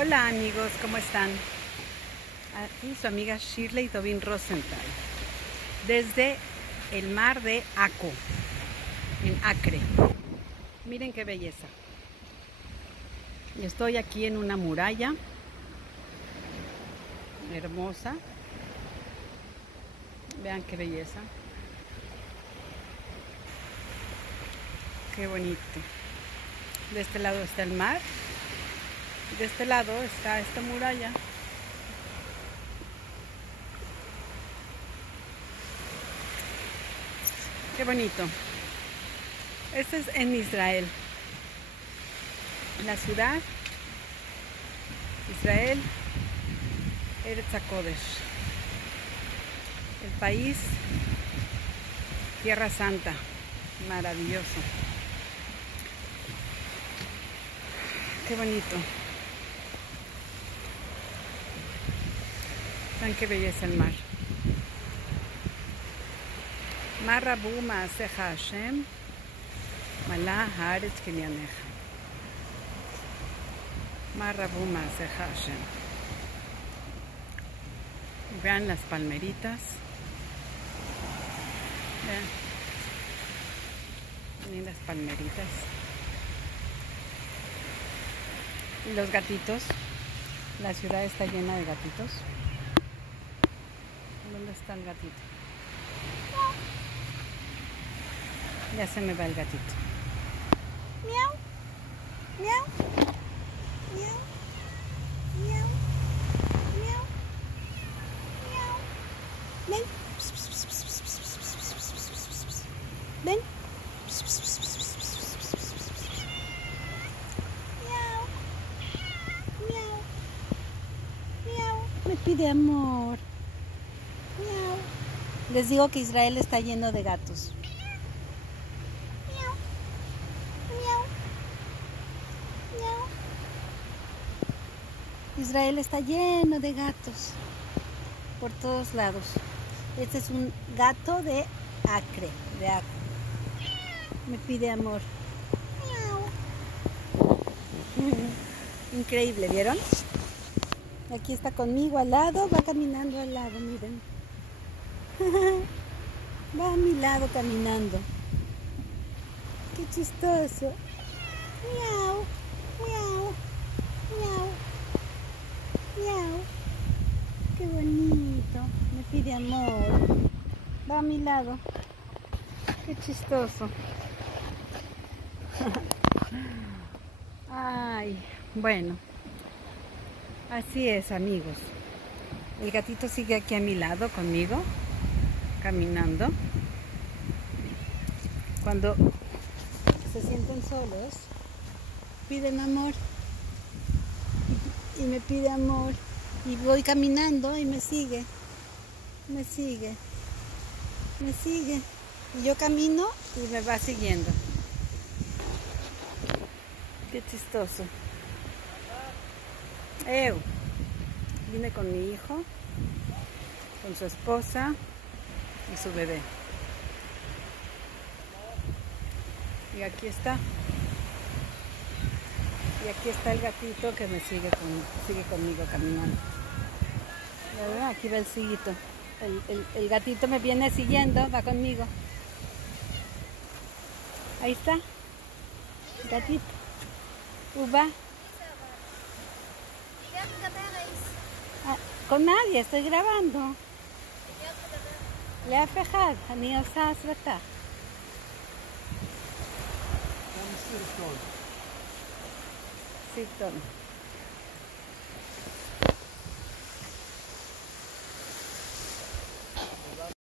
Hola amigos, ¿cómo están? Aquí su amiga Shirley Tobin Rosenthal, desde el mar de Aco, en Acre. Miren qué belleza. Estoy aquí en una muralla hermosa. Vean qué belleza. Qué bonito. De este lado está el mar. De este lado está esta muralla. Qué bonito. Este es en Israel. La ciudad, Israel, Eretz HaKodesh. El país, Tierra Santa. Maravilloso. Qué bonito. Vean qué belleza el mar. Mar Rabu Maaseja Hashem, Malá Haaretz Kinyaneja. Mar Rabu Maaseja Hashem. Vean las palmeritas. Vean. Miren las palmeritas. Y los gatitos. La ciudad está llena de gatitos. ¿Dónde está el gatito? Ya se me va el gatito. Miau, miau, miau, miau, miau, miau. Ven. Ven. Miau, miau, miau. Me pide amor. Miau. Les digo que Israel está lleno de gatos. Miau. Miau. Miau. Israel está lleno de gatos por todos lados. Este es un gato de Acre, de Acre. Me pide amor. Miau. Increíble, ¿vieron? Aquí está conmigo al lado, va caminando al lado, miren. Va a mi lado caminando. Qué chistoso. Miau, miau, miau, miau. Qué bonito. Me pide amor. Va a mi lado. Qué chistoso. Ay, bueno. Así es, amigos. El gatito sigue aquí a mi lado conmigo, caminando. Cuando se sienten solos, piden amor y me pide amor y voy caminando y me sigue, me sigue, me sigue y yo camino y me va siguiendo. Qué chistoso. Vine con mi hijo, con su esposa y su bebé. Y aquí está. Y aquí está el gatito que me sigue conmigo caminando. ¿Verdad? Aquí va el ciguito. El gatito me viene siguiendo, va conmigo. Ahí está. Gatito. Uva. con nadie, estoy grabando. לאף אחד, אני עושה הסרטה. סרטון.